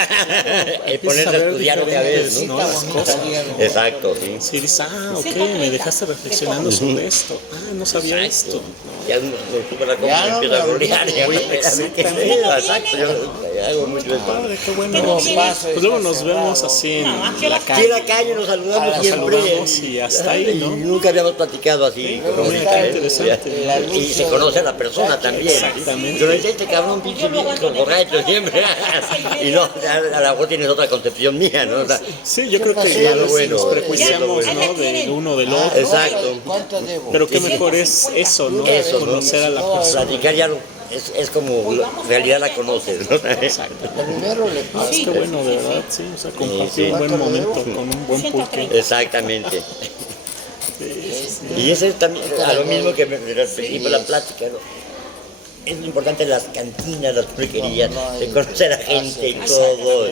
El ponerse a estudiar otra vez, ¿no? Las cosas. Exacto, sí. Sí, dices, ok, me dejaste reflexionando sobre esto. No sabía esto. Ya uno sube la cosa y empieza a rolear. Exacto, yo hago mucho eso. Padre, qué bueno. Pues luego nos vemos así en la Aquí en calle. la calle nos saludamos Nos siempre. saludamos y hasta ahí, ¿no? Y nunca habíamos platicado así. mira, qué interesante. Y se conoce a la persona también. Exactamente. Pero dice, este cabrón pinche viejo borracho siempre. Y no, a la mejor tienes otra concepción mía, ¿no? O sea, Sí, yo creo que Sí, lo nos bueno, prejuiciamos, sí, lo ¿no? Del uno del otro. exacto. ¿Cuánto debo? Pero qué mejor es eso, ¿no? Eso, ¿no? Conocer a la persona. Platicar ya es como en realidad la conoces, ¿no? Exacto. Primero le paso. Qué bueno, de verdad, sí. O sea, compartir Sí, sí. un buen momento con un buen pulque. Exactamente. Y ese es también a lo mismo que me refiero al principio de la plática, ¿no? Es importante las cantinas, las pulquerías, de conocer a gente y todo.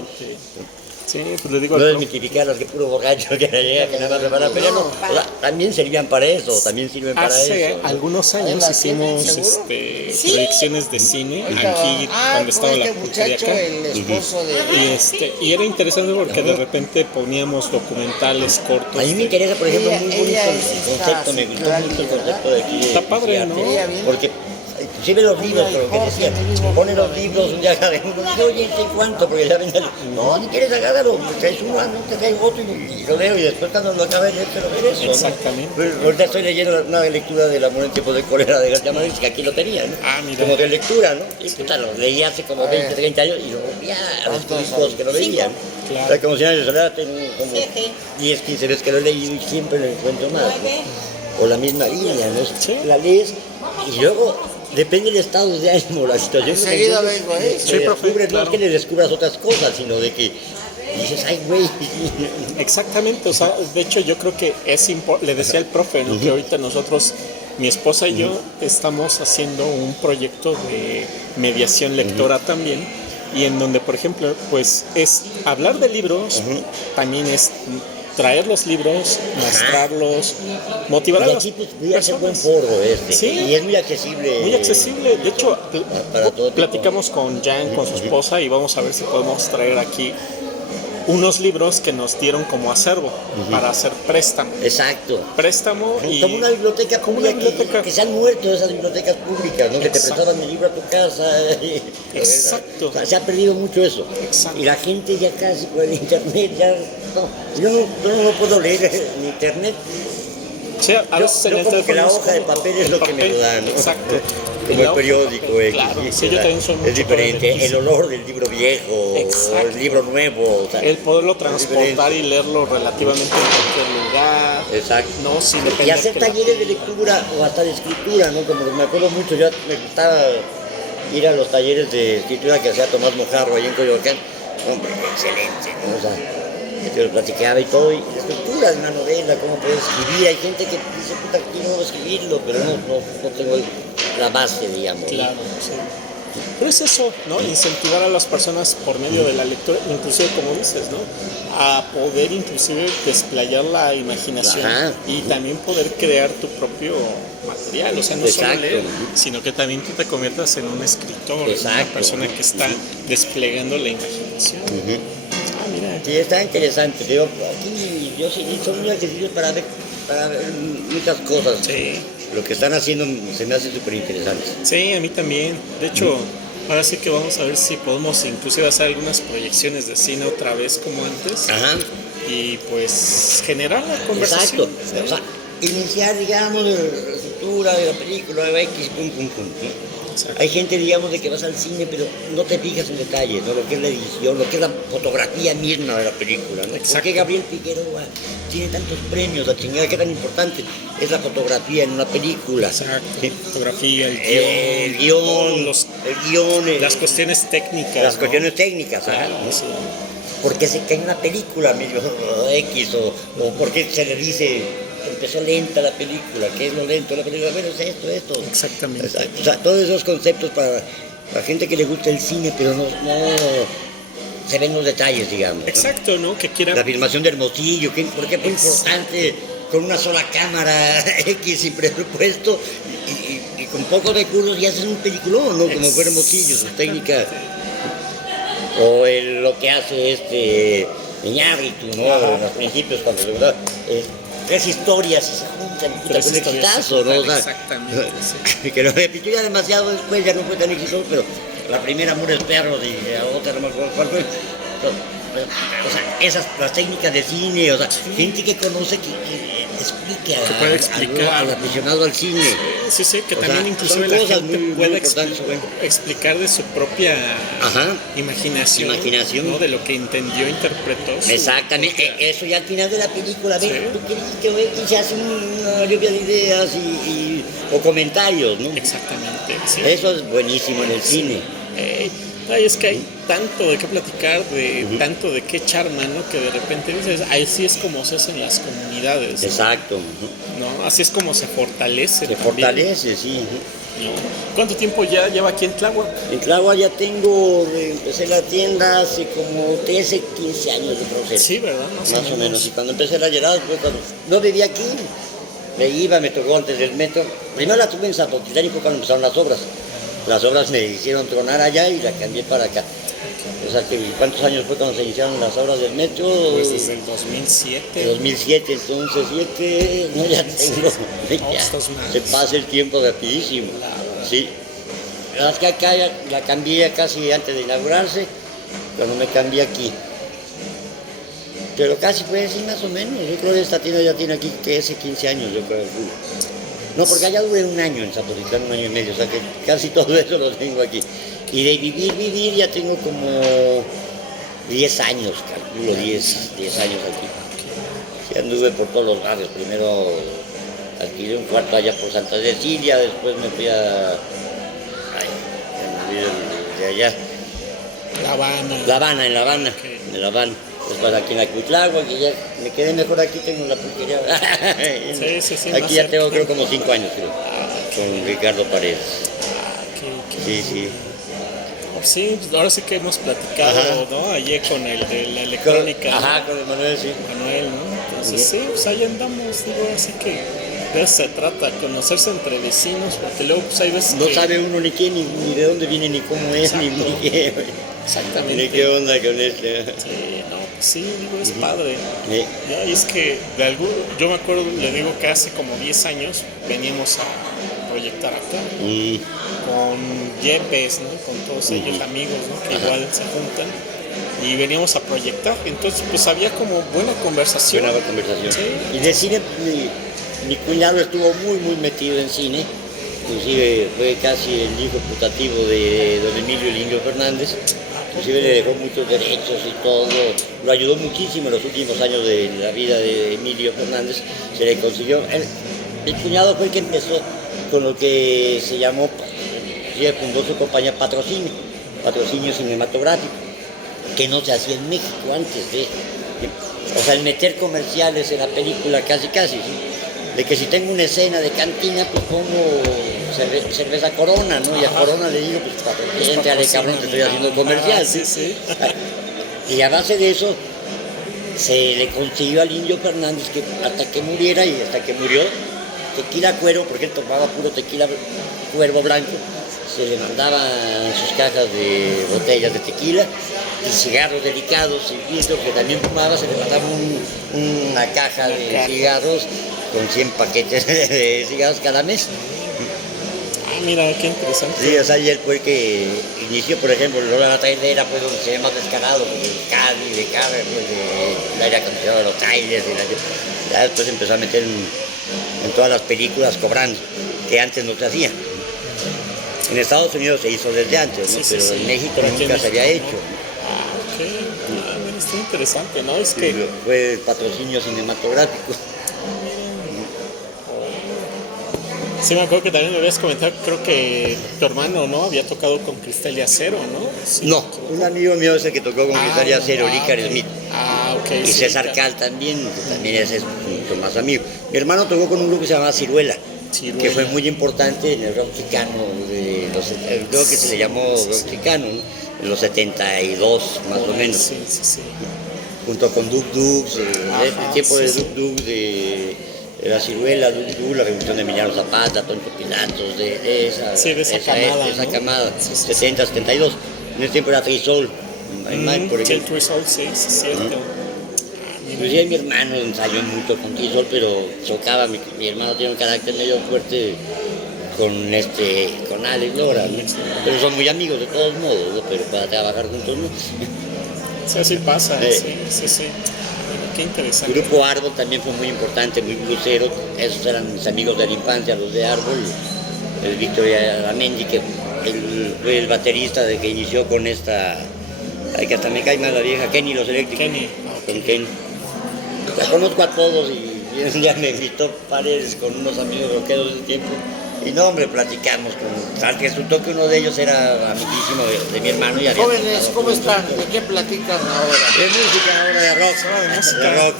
Sí, pues le digo No al profe, desmitificarlas, que puro borracho que llega, que nada más prepara, pero no. O sea, también servían para eso, también sirven para hace eso. ¿no? algunos años hicimos proyecciones de cine aquí cuando estaba la pulquería acá. el esposo de... Y era interesante porque de repente poníamos documentales cortos. A mí me interesa, por ejemplo, muy bonito Ella el es concepto, me gustó mucho el concepto de aquí. Está padre, ¿no? Porque inclusive los libros, pero que decían, ponen los libros un día cada uno, y oye, ¿este cuánto? Porque ya venden, no, ni quieres agárralo, traes uno, no te traes otro y lo leo y después cuando lo acabé de leer, pero ver eso. Exactamente. ¿No? Pero ahorita estoy leyendo una lectura del amor en tiempos de cólera de García Márquez, que aquí lo tenía, ¿no? Ah, mira. Como de lectura, ¿no? Y puta, lo leí hace como 20, 30 años y lo volvía a descubrir cosas que lo leían. Claro. O sea, como si de soledad, tengo como 10, 15 veces que lo he leído y siempre lo encuentro más, ¿no? O la misma línea, ¿no? Sí. La lees y luego depende del estado de ánimo, la situación. Enseguida vengo, ¿eh? Sí, Sí, profe, no claro. es que le descubras otras cosas, sino de que dices, ay, güey. Exactamente, o sea, de hecho yo creo que es importante, le decía al profe, ¿no? Que ahorita nosotros, mi esposa y yo, estamos haciendo un proyecto de mediación lectora también, y en donde, por ejemplo, pues es hablar de libros, también es traer los libros, mostrarlos, motivar a Y las aquí pues voy a hacer buen personas. foro Sí. y es muy accesible. Muy accesible. De hecho, para todo tipo. platicamos con Jan, con su esposa, y vamos a ver si podemos traer aquí unos libros que nos dieron como acervo para hacer préstamo. Exacto. Préstamo y Como una biblioteca como una pública, biblioteca. que se han muerto esas bibliotecas públicas, ¿no? Que te Exacto. prestaban el libro a tu casa. Exacto. O sea, se ha perdido mucho eso. Exacto. Y la gente ya casi por el internet ya... No, yo no puedo leer en internet. sí, a veces en yo el como que la teléfono hoja de como papel es lo que me papel. lo dan, ¿no? Exacto. Como La el hoja de periódico. papel, claro. Sí, yo también soy mucho Es diferente. para el El olor del libro viejo, Exacto. o el libro nuevo. O sea, El poderlo es transportar diferente. y leerlo relativamente en cualquier lugar. Exacto. No, sin Y depender hacer que la- talleres de lectura o hasta de escritura, ¿no? Como me acuerdo mucho, yo me gustaba ir a los talleres de escritura que hacía Tomás Mojarro ahí en Coyoacán. Hombre, excelente, ¿no? O sea, que lo platicaba y todo, y la estructura de una novela, cómo puedes escribir. Hay gente que dice, puta, quiero escribirlo, pero no tengo la base, digamos. Claro, sí. Pero es eso, ¿no? Incentivar a las personas por medio de la lectura, inclusive como dices, ¿no? A poder inclusive desplayar la imaginación. Ajá. Y también poder crear tu propio material, o sea, no solo Exacto. leer, sino que también tú te conviertas en un escritor, en una Exacto. persona que está desplegando la imaginación. Ah, mira. Sí, está interesante. Digo, aquí yo sí son muy accesibles para ver muchas cosas. Sí. Lo que están haciendo se me hace súper interesante. Sí, a mí también. De hecho, ahora sí que vamos a ver si podemos inclusive hacer algunas proyecciones de cine otra vez como antes. Ajá. Y pues generar la conversación. Exacto. O sea, iniciar, digamos, la estructura de la película, de X, pum, pum, pum. ¿No? Hay gente, digamos, de que vas al cine, pero no te fijas en detalles, ¿no? Lo que es la edición, lo que es la fotografía misma de la película, ¿no? ¿Por qué Gabriel Figueroa tiene tantos premios? La chingada, ¿qué tan importante es la fotografía en una película? Exacto. ¿Sí? Fotografía, El guión, las cuestiones técnicas. Las ¿no? cuestiones técnicas, Claro, ¿no? sí. ¿Por qué se cae una película medio X? O por qué se le dice empezó lenta la película? ¿Qué es lo lento de la película? Bueno, es esto. Exactamente. O sea, todos esos conceptos para la gente que le gusta el cine, pero no se ven los detalles, digamos, ¿no? Exacto, ¿no? Que quiera... La filmación de Hermosillo, ¿por qué fue importante con una sola cámara X y presupuesto y con pocos recursos y hacen un peliculón, ¿no? Como fue Hermosillo, su técnica. O lo que hace Iñárritu, ¿no? En los principios, cuando se verdad, 3 historias y se juntan, puta, fue un exitazo, ¿no? O sea, exactamente, sí. que lo repitió ya demasiado después, ya no fue tan exitoso, pero la primera Amores Perros y la otra no me acuerdo cuál fue. O sea, las técnicas de cine, o sea, gente que conoce que explique al aficionado al cine. Sí, que O también sea, inclusive son la cosas gente muy pueda importantes, explicar de su propia imaginación, ¿no? De lo que entendió, interpretó. Exactamente, eso ya al final de la película, ¿ves? ¿Tú crees que se hace una lluvia de ideas o comentarios, ¿no? Exactamente, sí. Eso es buenísimo en el cine. Es que hay tanto de qué platicar, tanto de qué echar mano, que de repente dices, así es como se hacen las comunidades. Exacto. ¿No? Así es como se fortalece. Se fortalece, sí. ¿No? ¿Cuánto tiempo ya lleva aquí en Tláhuac? En Tláhuac ya empecé la tienda hace como 13, 15 años de proceso. Sí, ¿verdad? Más o menos. Y cuando empecé la llegada, pues cuando no vivía aquí, me tocó antes del metro. Primero la tuve en Zapotitlán y fue cuando empezaron las obras. Las obras me hicieron tronar allá y la cambié para acá. O sea, ¿cuántos años fue cuando se iniciaron las obras del metro? Pues desde el 2007. 2007, entonces 7, no, ya tengo. Se pasa el tiempo rapidísimo. Sí. La verdad es que acá la cambié casi antes de inaugurarse, cuando me cambié aquí. Pero casi fue así más o menos. Yo creo que esta tienda ya tiene aquí 15 años, yo creo. No, porque allá duré un año en Zapotitlán, 1 año y medio, o sea que casi todo eso lo tengo aquí. Y de vivir ya tengo como 10 años, calculo 10 años aquí. Sí, anduve por todos los barrios. Primero alquilé un cuarto allá por Santa Cecilia, después me fui de allá. La Habana, en La Habana. Okay. En La Habana. Después aquí en Acuitláhuac, que ya me quedé mejor aquí, tengo la pulquería. Sí, aquí ya tengo creo como 5 años, creo, con Ricardo Paredes. Sí. Sí, ahora sí que hemos platicado, ¿no? Ayer con el de la electrónica. Con el Manuel, sí. Manuel, ¿no? Entonces sí, pues ahí andamos, digo, así que de eso se trata, conocerse entre vecinos, porque luego pues hay veces no sabe uno ni quién, ni de dónde viene, ni cómo es, ni qué. Exactamente. Ni qué onda con este. Sí, no, pues sí, digo, es padre. Y es que yo me acuerdo, le digo que hace como 10 años veníamos a proyectar acá. Con Yepes, ¿no? Con todos ellos amigos, ¿no? Que igual se juntan y veníamos a proyectar, entonces pues había como buena conversación. Sí. Y de cine, mi cuñado estuvo muy metido en cine, inclusive fue casi el hijo putativo de don Emilio el Indio Fernández, inclusive le dejó muchos derechos y todo, lo ayudó muchísimo en los últimos años de la vida de Emilio Fernández, se le consiguió. Mi cuñado fue el que empezó con lo que se llamó, fundó su compañía Patrocinio Cinematográfico, que no se hacía en México antes o sea, el meter comerciales en la película casi, ¿sí? De que si tengo una escena de cantina, pues pongo cerveza Corona, ¿no? Y a Corona le digo, pues entrale cabrón, te estoy haciendo comercial. Sí. Y a base de eso, se le consiguió al Indio Fernández que hasta que muriera y hasta que murió, tequila Cuervo, porque él tomaba puro tequila Cuervo blanco, se le mandaban sus cajas de botellas de tequila y cigarros delicados, silbitos, que también fumaba, se le mandaba una caja de cigarros con 100 paquetes de cigarros cada mes. Mira, qué interesante. Sí, o sea, y él fue el que inició, por ejemplo, la trailera, pues donde se ve más descarado, pues el Cali, de carga, pues el aire acondicionado de los trailers, ya después empezó a meter en todas las películas cobrando, que antes no se hacía. En Estados Unidos se hizo desde antes, ¿no? Sí, sí, Pero sí. en México Pero aquí en nunca se había México, hecho. Ok. Bueno, está interesante, ¿no? Es que... Fue patrocinio cinematográfico. Sí, me acuerdo que también me habías comentado, creo que tu hermano, ¿no? Había tocado con Cristal y Acero, ¿no? Sí. No, un amigo mío es el que tocó con Cristal y Acero, Richard ok. Smith. Ok. Y sí, César claro. Cal también, que también es mucho más amigo. Mi hermano tocó con un grupo que se llamaba Ciruela, Ciruela. que fue muy importante en el rock chicano, creo que se le llamó rock chicano, ¿no? En los 72 más o menos, Sí, sí, sí. junto con Duk Dukes, el tiempo de sí, Duk Dukes, de la Ciruela, Duk Duk, la revolución de Emiliano Zapata, Toncho Pilatos, de esa, Sí, de esa camada, esa ¿no? camada, Sí, sí, 70, 72. En ese tiempo era Trisol, por Sí, ejemplo. Twisol, sí, sí, es cierto. Inclusive mi hermano ensayó mucho con Trisol, pero chocaba, mi hermano tiene un carácter medio fuerte con Alex Lora, ¿no? Pero son muy amigos de todos modos, ¿no? Pero para trabajar juntos no. Sí, así pasa, Sí. sí. Bueno, qué El interesante. grupo Árbol también fue muy importante, muy blusero, esos eran mis amigos de la infancia, los de Árbol, el Víctor Aramendi, que fue el baterista de que inició con esta, ay, que hasta me cae mal la vieja, Kenny Los Eléctricos. Kenny, Con Kenny. La conozco a todos y un día me invitó Paredes con unos amigos rockeros del tiempo. Y no, hombre, platicamos tal que resultó que uno de ellos era amiguísimo de mi hermano y había Jóvenes, tocado ¿cómo juntos. están? ¿De qué platican ahora? De música ahora, de rock. de música. De rock.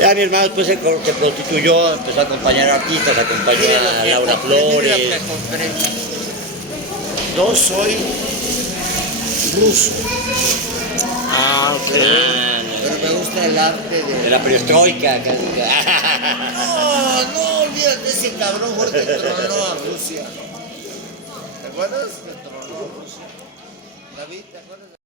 Ya mi hermano después se prostituyó, empezó a acompañar artistas, acompañó Mire lo a que Laura compré, mire lo Flores. que compré. Yo soy ruso, Ok. pero me gusta el arte De de... la perestroika. No, olvídate, ese cabrón fue el que tronó a Rusia. ¿Te acuerdas que tronó a Rusia? David, ¿te acuerdas?